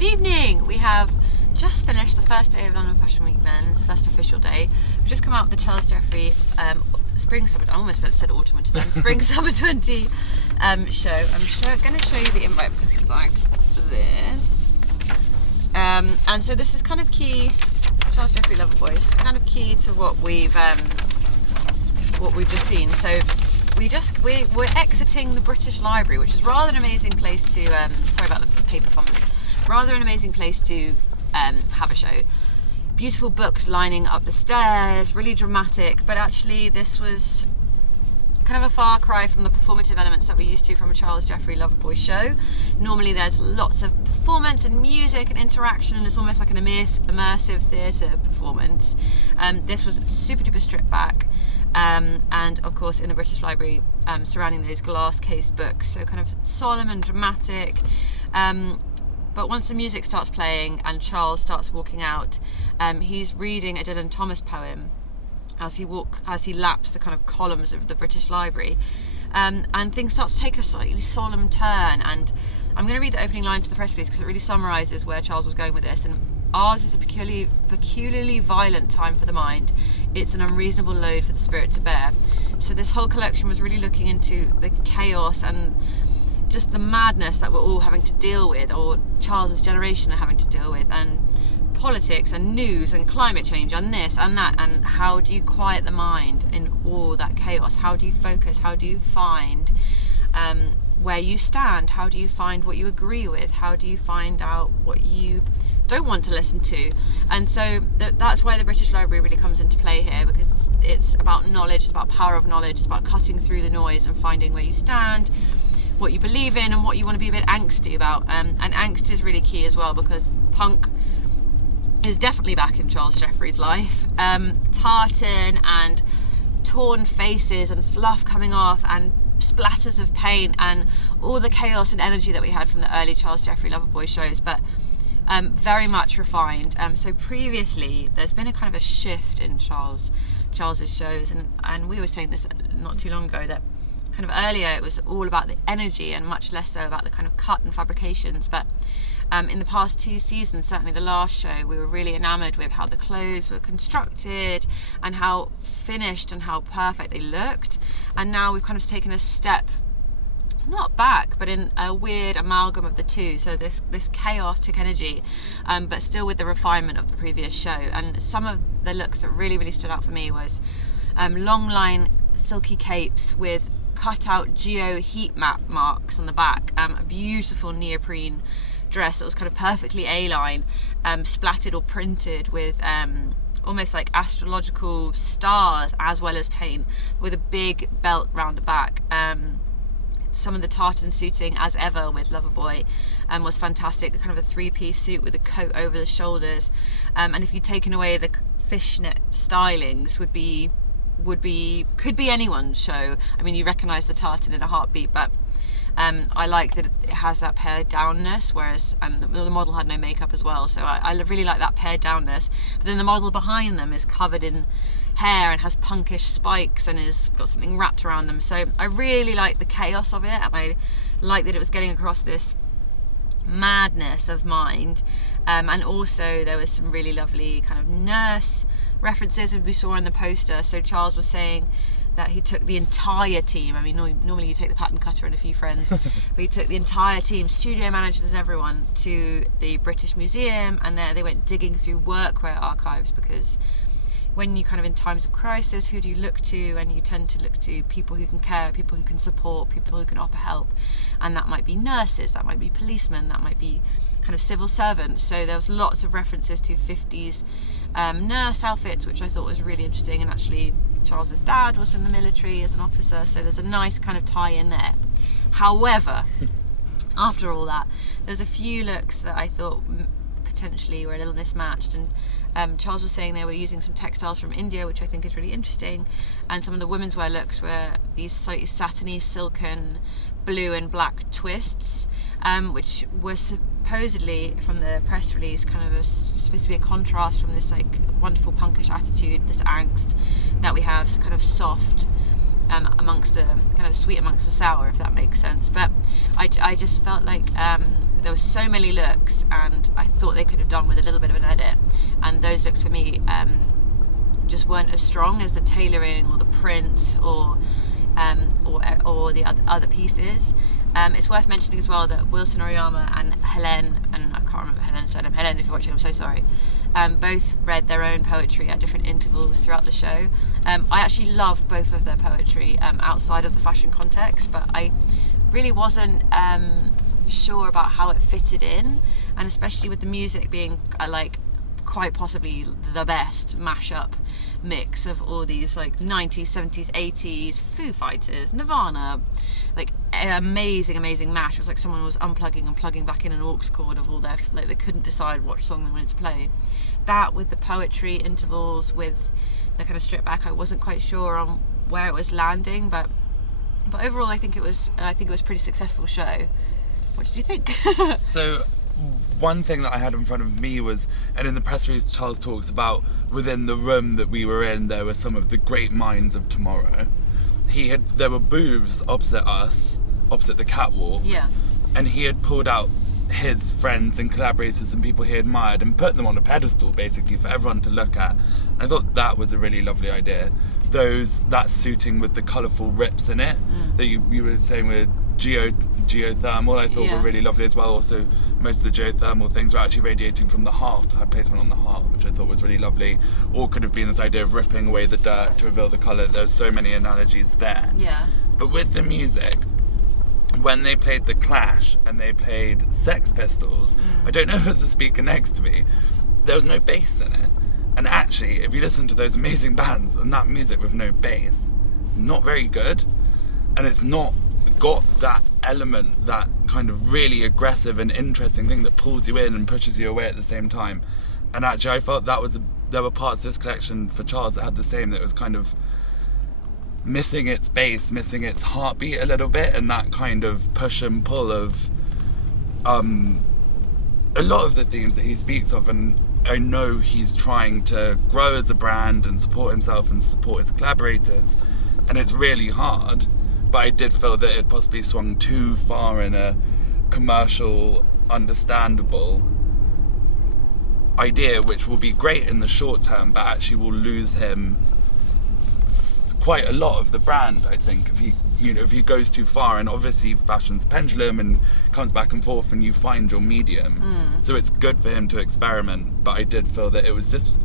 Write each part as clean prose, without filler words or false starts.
Good evening! We have just finished the first day of London Fashion Week Men's, first official day. We've just come out with the Charles Jeffrey Spring Summer, I almost said Autumn Winter then, Spring Summer 20 show. I'm going to show you the invite because it's like this. And so this is kind of key, Charles Jeffrey LOVERBOY S, kind of key to what we've just seen. So we're exiting the British Library, which is rather an amazing place to, sorry about the paper fumbling, rather an amazing place to have a show. Beautiful books lining up the stairs, really dramatic, but actually this was kind of a far cry from the performative elements that we're used to from a Charles Jeffrey LOVERBOY show. Normally there's lots of performance and music and interaction, and it's almost like an immersive theatre performance. This was super duper stripped back, and of course in the British Library, surrounding those glass cased books, so kind of solemn and dramatic. But once the music starts playing and Charles starts walking out, he's reading a Dylan Thomas poem as he laps the kind of columns of the British Library, and things start to take a slightly solemn turn. And I'm going to read the opening line to the press release because it really summarises where Charles was going with this. And ours is a peculiarly violent time for the mind. It's an unreasonable load for the spirit to bear. So this whole collection was really looking into the chaos and just the madness that we're all having to deal with, or Charles's generation are having to deal with, and politics and news and climate change and this and that. And how do you quiet the mind in all that chaos? How do you focus? How do you find where you stand? How do you find what you agree with? How do you find out what you don't want to listen to? And so that's why the British Library really comes into play here, because it's about knowledge, it's about power of knowledge, it's about cutting through the noise and finding where you stand, what you believe in, and what you want to be a bit angsty about. And angst is really key as well, because punk is definitely back in Charles Jeffrey's life. Tartan and torn faces and fluff coming off and splatters of paint and all the chaos and energy that we had from the early Charles Jeffrey LOVERBOY shows, but very much refined. So previously there's been a kind of a shift in Charles's shows, and we were saying this not too long ago, that kind of earlier it was all about the energy and much less so about the kind of cut and fabrications. But in the past 2 seasons, certainly the last show, we were really enamoured with how the clothes were constructed and how finished and how perfect they looked. And now we've kind of taken a step, not back, but in a weird amalgam of the two. So this chaotic energy, but still with the refinement of the previous show. And some of the looks that really stood out for me was long line silky capes with cut out geo heat map marks on the back, a beautiful neoprene dress that was kind of perfectly A-line, splattered or printed with almost like astrological stars as well as paint, with a big belt round the back. Some of the tartan suiting, as ever with LOVERBOY, was fantastic. Kind of a 3-piece suit with a coat over the shoulders, and if you'd taken away the fishnet stylings, could be anyone's show. I mean, you recognise the tartan in a heartbeat, but I like that it has that pared downness, whereas the model had no makeup as well, so I really like that pared downness. But then the model behind them is covered in hair and has punkish spikes and has got something wrapped around them. So I really like the chaos of it, and I like that it was getting across this madness of mind. And also there was some really lovely kind of nurse references as we saw in the poster. So Charles was saying that he took the entire team. I mean, normally you take the pattern cutter and a few friends, but he took the entire team, studio managers and everyone, to the British Museum, and there they went digging through workwear archives, because when you kind of in times of crisis, who do you look to? And you tend to look to people who can care, people who can support, people who can offer help, and that might be nurses, that might be policemen, that might be kind of civil servants. So there was lots of references to 50s nurse outfits, which I thought was really interesting. And actually Charles's dad was in the military as an officer, so there's a nice kind of tie in there. However, after all that, there's a few looks that I thought potentially were a little mismatched, and Charles was saying they were using some textiles from India, which I think is really interesting, and some of the women's wear looks were these slightly satiny silken blue and black twists, which were supposedly, from the press release, kind of supposed to be a contrast from this like wonderful punkish attitude, this angst that we have, so kind of soft amongst the kind of sweet amongst the sour, if that makes sense. But I just felt like there were so many looks, and I thought they could have done with a little bit of an edit. And those looks for me just weren't as strong as the tailoring or the prints or the other pieces. It's worth mentioning as well that Wilson, Oryema and Hélène, and I can't remember Helene's surname, Hélène, if you're watching, I'm so sorry, both read their own poetry at different intervals throughout the show. I actually love both of their poetry outside of the fashion context, but I really wasn't sure about how it fitted in, and especially with the music being like quite possibly the best mashup mix of all these like 90s, 70s, 80s, Foo Fighters, Nirvana, like amazing mash. It was like someone was unplugging and plugging back in an aux cord of all their, like they couldn't decide what song they wanted to play. That with the poetry intervals, with the kind of stripped back, I wasn't quite sure on where it was landing, but overall I think it was a pretty successful show. What did you think? So one thing that I had in front of me was, and in the press release Charles talks about, within the room that we were in there were some of the great minds of tomorrow. There were booths opposite us, opposite the catwalk, and he had pulled out his friends and collaborators and people he admired and put them on a pedestal basically for everyone to look at. I thought that was a really lovely idea. That suiting with the colourful rips in it that you were saying with geothermal, I thought were really lovely as well. Also, most of the geothermal things were actually radiating from the heart, had placement on the heart, which I thought was really lovely. Or could have been this idea of ripping away the dirt to reveal the colour. There's so many analogies there. Yeah. But with the music, when they played The Clash and they played Sex Pistols, I don't know if it's the speaker next to me, there was no bass in it. And actually, if you listen to those amazing bands and that music with no bass, it's not very good. And it's not got that element, that kind of really aggressive and interesting thing that pulls you in and pushes you away at the same time. And actually I felt there were parts of this collection for Charles that had the same, that was kind of missing its bass, missing its heartbeat a little bit, and that kind of push and pull of a lot of the themes that he speaks of. And I know he's trying to grow as a brand and support himself and support his collaborators, and it's really hard. But I did feel that it possibly swung too far in a commercial, understandable idea, which will be great in the short term, but actually will lose him quite a lot of the brand, I think, if he goes too far. And obviously fashion's pendulum and comes back and forth, and you find your medium. So it's good for him to experiment, but I did feel that it was just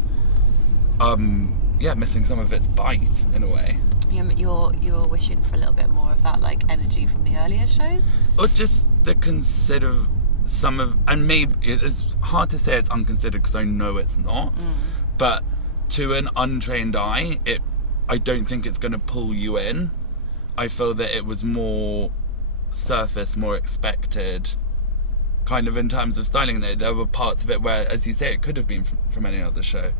missing some of its bite in a way. You're wishing for a little bit more of that like energy from the earlier shows, or just the and maybe it's hard to say it's unconsidered because I know it's not, but to an untrained eye, I don't think it's going to pull you in. I feel that it was more surface, more expected, kind of in terms of styling. There were parts of it where, as you say, it could have been from any other show,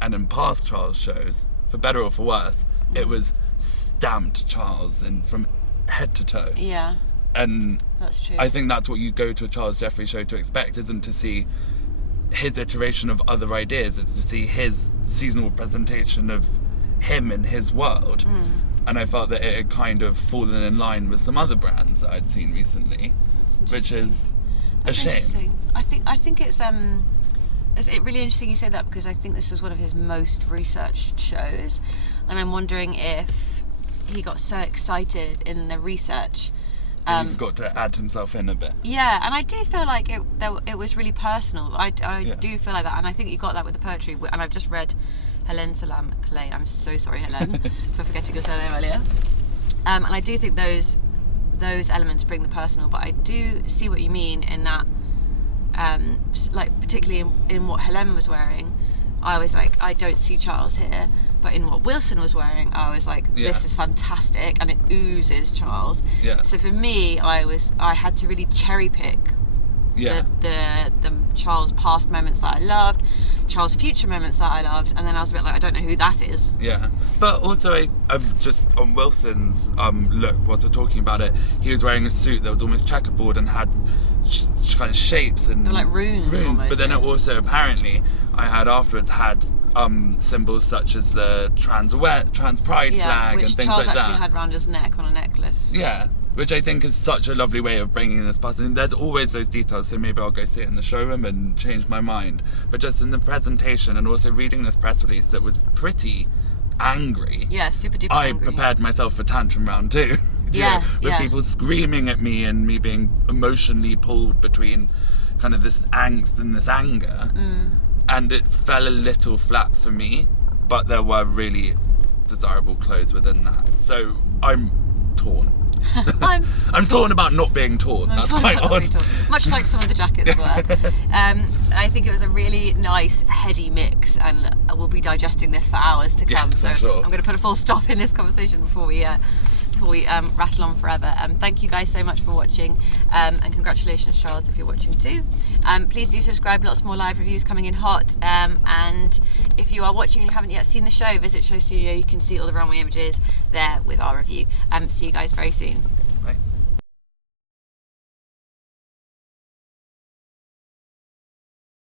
and in past Charles shows, for better or for worse, it was stamped Charles and from head to toe. Yeah. And that's true. I think that's what you go to a Charles Jeffrey show to expect, isn't to see his iteration of other ideas, it's to see his seasonal presentation of him in his world. And I felt that it had kind of fallen in line with some other brands that I'd seen recently, which is a shame. I think it's really interesting you say that, because I think this was one of his most researched shows, and I'm wondering if he got so excited in the research. He forgot to add himself in a bit. Yeah, and I do feel like it was really personal. I do feel like that, and I think you got that with the poetry. And I've just read Hélène, Selam, Kleih. I'm so sorry, Hélène, for forgetting your surname earlier. And I do think those elements bring the personal, but I do see what you mean in that, like particularly in what Hélène was wearing, I was like, I don't see Charles here. But in what Wilson was wearing, I was like, this is fantastic, and it oozes Charles. Yeah. So for me, I had to really cherry pick the Charles past moments that I loved, Charles future moments that I loved, and then I was a bit like, I don't know who that is. Yeah. But also, I'm just on Wilson's look, whilst we're talking about it, he was wearing a suit that was almost checkerboard and had kind of shapes and like runes almost, but then it also apparently afterwards had symbols such as the trans pride flag and things Charles like that, which Charles actually had round his neck on a necklace. Yeah, which I think is such a lovely way of bringing this past. And there's always those details, so maybe I'll go see it in the showroom and change my mind. But just in the presentation and also reading this press release that was pretty angry. Yeah, super duper I angry. prepared myself for tantrum round 2. With people screaming at me and me being emotionally pulled between kind of this angst and this anger. And it fell a little flat for me, but there were really desirable clothes within that. So I'm torn. I'm torn about not being torn. That's quite odd. Much like some of the jackets were. I think it was a really nice, heady mix, and we'll be digesting this for hours to come. Yes, so I'm sure. I'm going to put a full stop in this conversation before we rattle on forever. Thank you guys so much for watching, and congratulations, Charles, if you're watching too. Please do subscribe. Lots more live reviews coming in hot. And if you are watching and you haven't yet seen the show, visit Show Studio. You can see all the runway images there with our review. See you guys very soon.